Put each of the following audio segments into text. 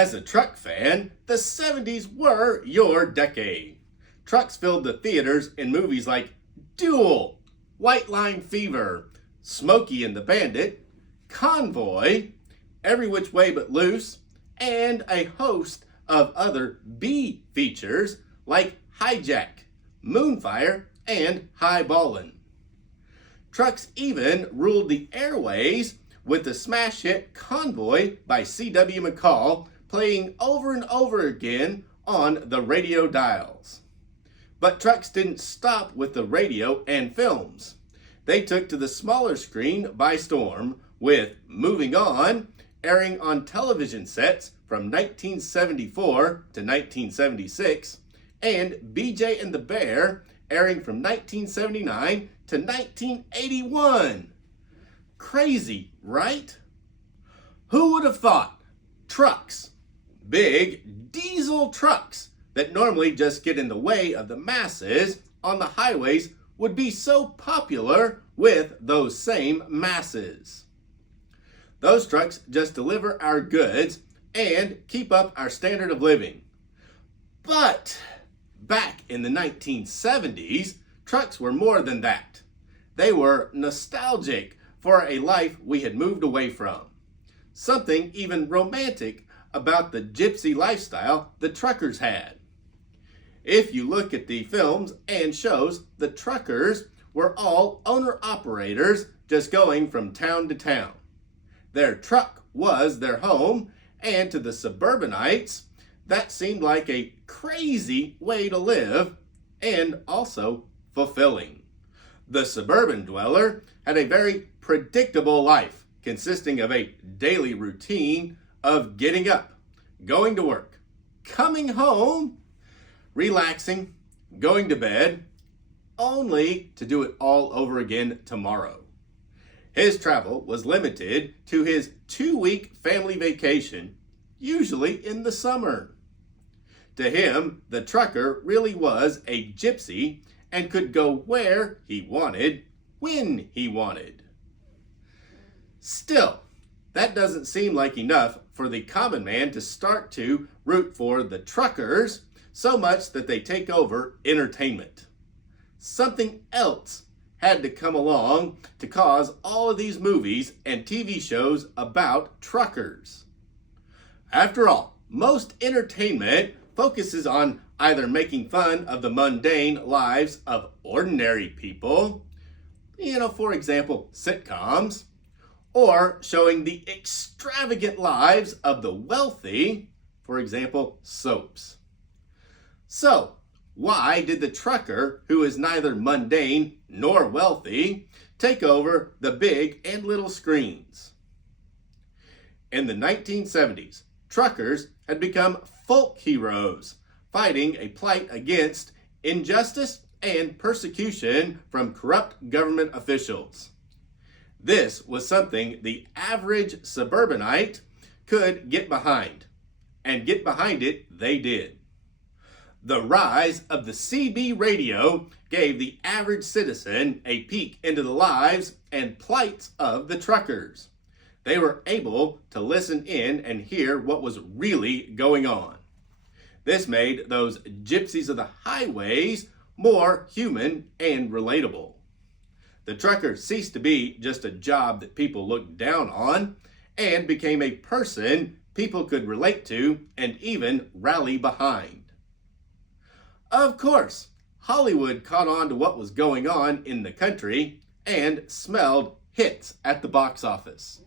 As a truck fan, the 70s were your decade. Trucks filled the theaters in movies like Duel, White Line Fever, Smokey and the Bandit, Convoy, Every Which Way But Loose, and a host of other B features like Hijack, Moonfire, and Highballin'. Trucks even ruled the airways with the smash hit Convoy by C.W. McCall playing over and over again on the radio dials. But trucks didn't stop with the radio and films. They took to the smaller screen by storm, with Moving On airing on television sets from 1974 to 1976, and BJ and the Bear airing from 1979 to 1981. Crazy, right? Who would have thought trucks, big diesel trucks that normally just get in the way of the masses on the highways, would be so popular with those same masses? Those trucks just deliver our goods and keep up our standard of living. But back in the 1970s, trucks were more than that. They were nostalgic for a life we had moved away from. Something even romantic about the gypsy lifestyle the truckers had. If you look at the films and shows, the truckers were all owner-operators just going from town to town. Their truck was their home, and to the suburbanites, that seemed like a crazy way to live, and also fulfilling. The suburban dweller had a very predictable life, consisting of a daily routine of getting up, going to work, coming home, relaxing, going to bed, only to do it all over again tomorrow. His travel was limited to his 2-week family vacation, usually in the summer. To him, the trucker really was a gypsy and could go where he wanted, when he wanted. Still, that doesn't seem like enough for the common man to start to root for the truckers so much that they take over entertainment. Something else had to come along to cause all of these movies and TV shows about truckers. After all, most entertainment focuses on either making fun of the mundane lives of ordinary people, for example, sitcoms, or showing the extravagant lives of the wealthy, for example, soaps. So, why did the trucker, who is neither mundane nor wealthy, take over the big and little screens? In the 1970s, truckers had become folk heroes, fighting a plight against injustice and persecution from corrupt government officials. This was something the average suburbanite could get behind, and get behind it they did. The rise of the CB radio gave the average citizen a peek into the lives and plights of the truckers. They were able to listen in and hear what was really going on. This made those gypsies of the highways more human and relatable. The trucker ceased to be just a job that people looked down on and became a person people could relate to and even rally behind. Of course, Hollywood caught on to what was going on in the country and smelled hits at the box office.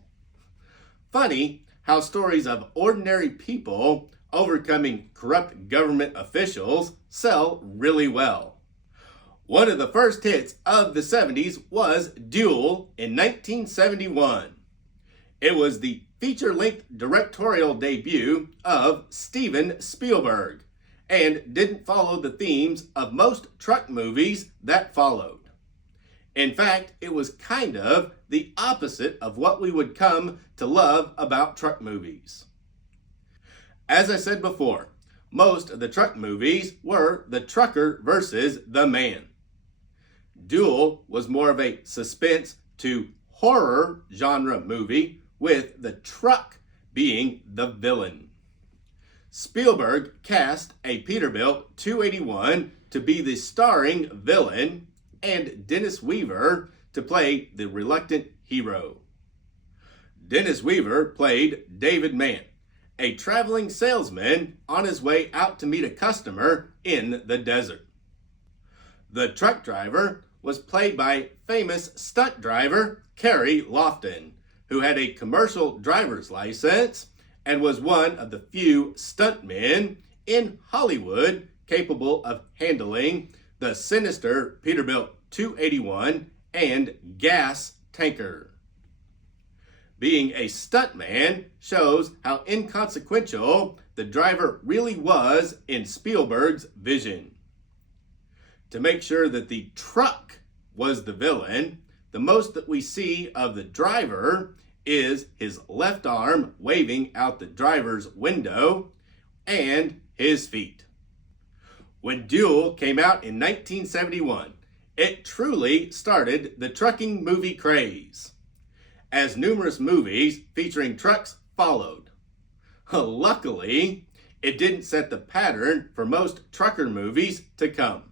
Funny how stories of ordinary people overcoming corrupt government officials sell really well. One of the first hits of the 70s was Duel in 1971. It was the feature-length directorial debut of Steven Spielberg, and didn't follow the themes of most truck movies that followed. In fact, it was kind of the opposite of what we would come to love about truck movies. As I said before, most of the truck movies were the trucker versus the man. Duel was more of a suspense to horror genre movie, with the truck being the villain. Spielberg cast a Peterbilt 281 to be the starring villain and Dennis Weaver to play the reluctant hero. Dennis Weaver played David Mann, a traveling salesman on his way out to meet a customer in the desert. The truck driver was played by famous stunt driver Kerry Lofton, who had a commercial driver's license and was one of the few stuntmen in Hollywood capable of handling the sinister Peterbilt 281 and gas tanker. Being a stuntman shows how inconsequential the driver really was in Spielberg's vision. To make sure that the truck was the villain, the most that we see of the driver is his left arm waving out the driver's window and his feet. When Duel came out in 1971, it truly started the trucking movie craze, as numerous movies featuring trucks followed. Luckily, it didn't set the pattern for most trucker movies to come.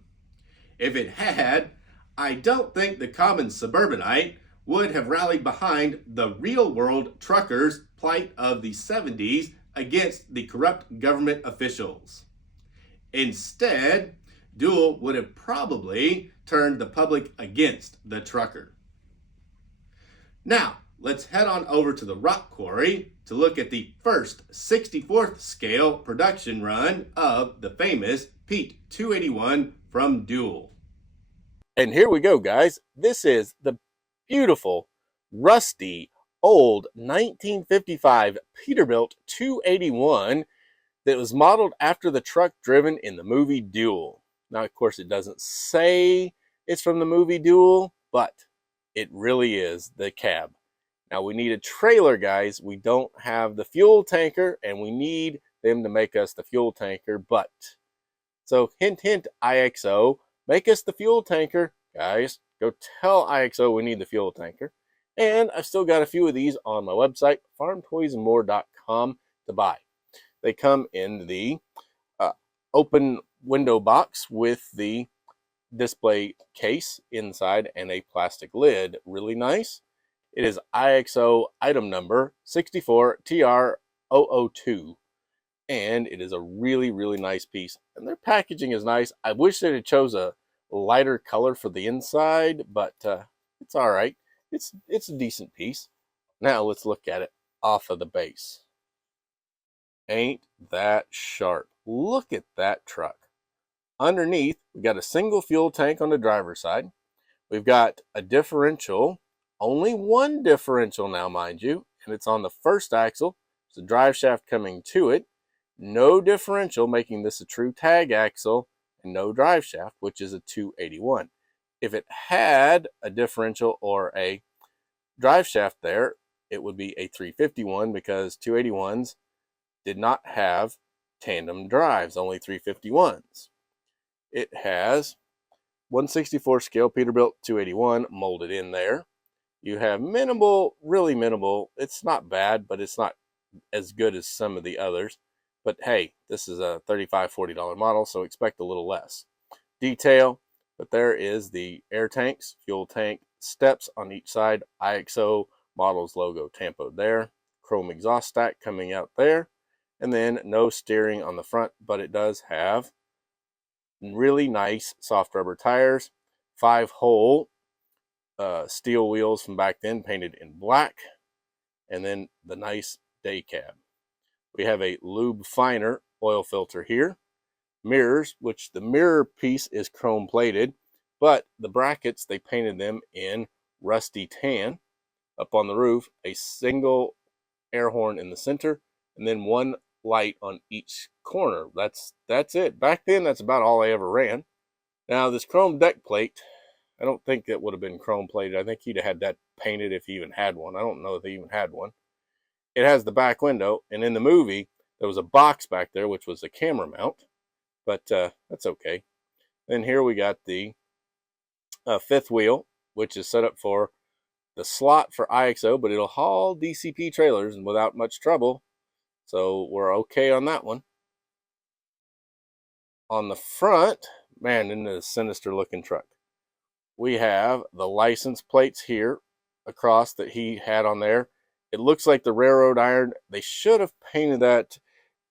If it had, I don't think the common suburbanite would have rallied behind the real-world truckers' plight of the 70s against the corrupt government officials. Instead, Duel would have probably turned the public against the trucker. Now, let's head on over to the rock quarry to look at the first 64th scale production run of the famous Pete 281 from Duel. And here we go, guys. This is the beautiful, rusty, old 1955 Peterbilt 281 that was modeled after the truck driven in the movie Duel. Now, of course, it doesn't say it's from the movie Duel, but it really is the cab. Now, we need a trailer, guys. We don't have the fuel tanker, and we need them to make us the fuel tanker, but. So, hint, hint, IXO. Make us the fuel tanker. Guys, go tell IXO we need the fuel tanker. And I've still got a few of these on my website, farmtoysandmore.com, to buy. They come in the open window box with the display case inside and a plastic lid. Really nice. It is IXO item number 64TR002. And it is a really, really nice piece. And their packaging is nice. I wish they had chose a lighter color for the inside, but it's all right. It's a decent piece. Now let's look at it off of the base. Ain't that sharp? Look at that truck. Underneath, we got a single fuel tank on the driver's side. We've got a differential, only one differential now, mind you, and it's on the first axle. There's a drive shaft coming to it. No differential, making this a true tag axle, and no drive shaft, which is a 281. If it had a differential or a drive shaft there, it would be a 351 because 281s did not have tandem drives, only 351s. It has 164 scale Peterbilt 281 molded in there. You have minimal, really minimal. It's not bad, but it's not as good as some of the others. But hey, this is a $35, $40 model, so expect a little less detail. But there is the air tanks, fuel tank, steps on each side, IXO models logo tampoed there, chrome exhaust stack coming out there, and then no steering on the front, but it does have really nice soft rubber tires, 5-hole steel wheels from back then painted in black, and then the nice day cab. We have a lube finer oil filter here. Mirrors, which the mirror piece is chrome plated, but the brackets, they painted them in rusty tan. Up on the roof, a single air horn in the center, and then one light on each corner. That's it. Back then, that's about all I ever ran. Now, this chrome deck plate, I don't think it would have been chrome plated. I think he'd have had that painted if he even had one. I don't know if he even had one. It has the back window, and in the movie, there was a box back there, which was a camera mount, but that's okay. Then here we got the fifth wheel, which is set up for the slot for IXO, but it'll haul DCP trailers and without much trouble, so we're okay on that one. On the front, man, isn't it a sinister looking truck? We have the license plates here across that he had on there. It looks like the railroad iron. They should have painted that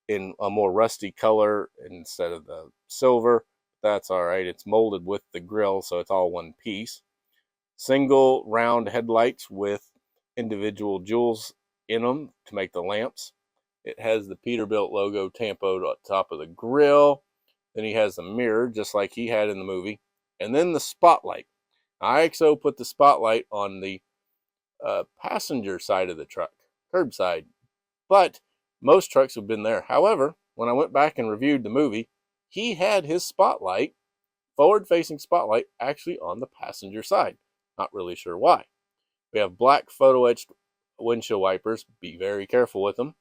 in a more rusty color instead of the silver. That's all right. It's molded with the grill, so it's all one piece. Single round headlights with individual jewels in them to make the lamps. It has the Peterbilt logo tampoed on top of the grill. Then he has the mirror, just like he had in the movie. And then the spotlight. IXO put the spotlight on the passenger side of the truck, curbside. But most trucks have been there. However, when I went back and reviewed the movie, he had his spotlight, forward-facing spotlight, actually on the passenger side. Not really sure why. We have black photo-etched windshield wipers. Be very careful with them.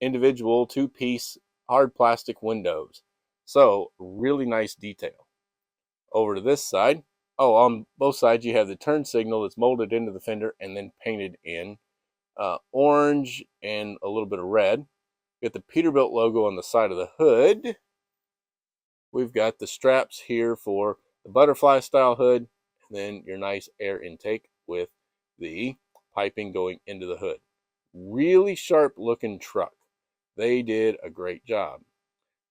Individual two-piece hard plastic windows. So, really nice detail. Over to this side. Oh, on both sides you have the turn signal that's molded into the fender and then painted in orange and a little bit of red. We got the Peterbilt logo on the side of the hood. We've got the straps here for the butterfly style hood, and then your nice air intake with the piping going into the hood. Really sharp looking truck. They did a great job.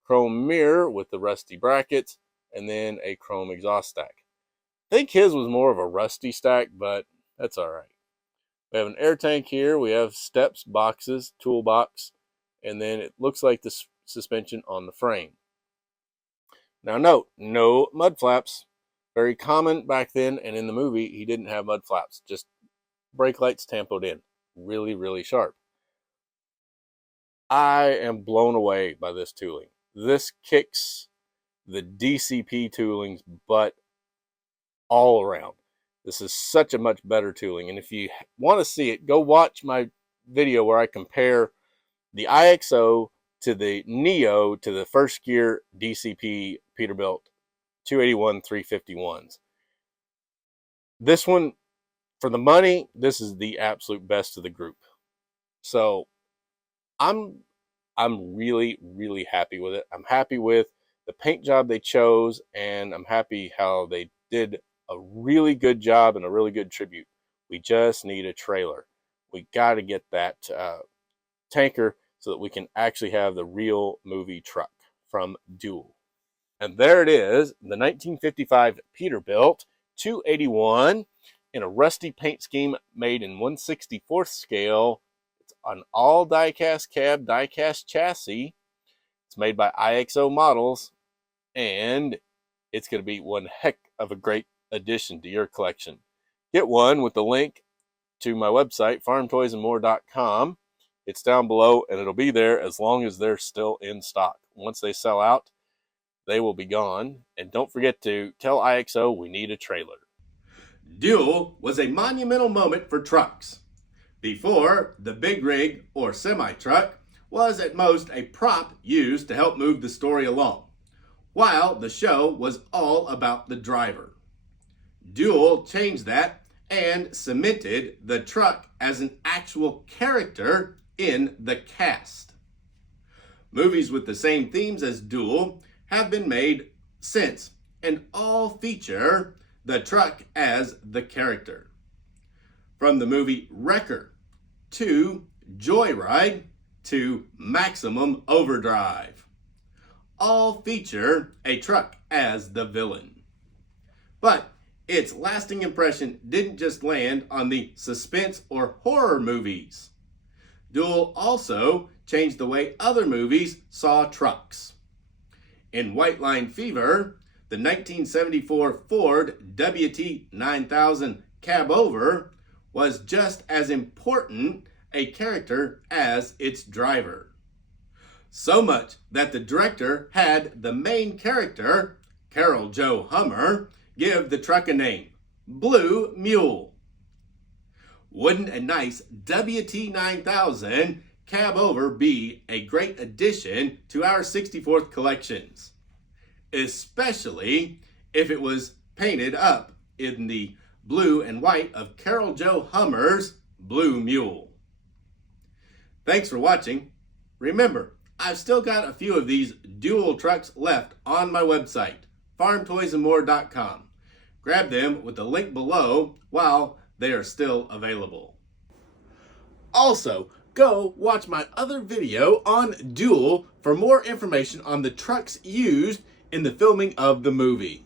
Chrome mirror with the rusty brackets, and then a chrome exhaust stack. I think his was more of a rusty stack, but that's all right. We have an air tank here. We have steps, boxes, toolbox, and then it looks like the suspension on the frame. Now note, no mud flaps. Very common back then, and in the movie, he didn't have mud flaps. Just brake lights tampoed in. Really, really sharp. I am blown away by this tooling. This kicks the DCP tooling's butt all around. This is such a much better tooling. And if you want to see it, go watch my video where I compare the IXO to the Neo to the first gear DCP Peterbilt 281 351s. This one, for the money, this is the absolute best of the group. So I'm really, really happy with it. I'm happy with the paint job they chose, and I'm happy how they did a really good job and a really good tribute. We just need a trailer. We got to get that tanker so that we can actually have the real movie truck from Duel. And there it is, the 1955 Peterbilt 281 in a rusty paint scheme made in 1/64th scale. It's an all diecast cab, diecast chassis. It's made by IXO models, and it's going to be one heck of a great addition to your collection. Get one with the link to my website, farmtoysandmore.com. It's down below, and it'll be there as long as they're still in stock. Once they sell out, they will be gone. And don't forget to tell IXO we need a trailer. Duel was a monumental moment for trucks. Before, the big rig or semi-truck was at most a prop used to help move the story along, while the show was all about the driver. Duel changed that and cemented the truck as an actual character in the cast. Movies with the same themes as Duel have been made since, and all feature the truck as the character. From the movie Wrecker to Joyride to Maximum Overdrive, all feature a truck as the villain. But its lasting impression didn't just land on the suspense or horror movies. Duel also changed the way other movies saw trucks. In White Line Fever, the 1974 Ford WT-9000 cab over was just as important a character as its driver. So much that the director had the main character, Carol Jo Hummer, give the truck a name, Blue Mule. Wouldn't a nice WT-9000 cab over be a great addition to our 64th collections? Especially if it was painted up in the blue and white of Carol Jo Hummer's Blue Mule. Thanks for watching. Remember, I've still got a few of these Duel trucks left on my website, farmtoysandmore.com. Grab them with the link below while they are still available. Also, go watch my other video on Duel for more information on the trucks used in the filming of the movie.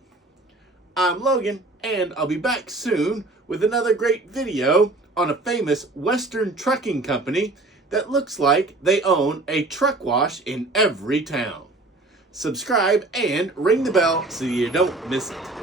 I'm Logan, and I'll be back soon with another great video on a famous Western trucking company that looks like they own a truck wash in every town. Subscribe and ring the bell so you don't miss it.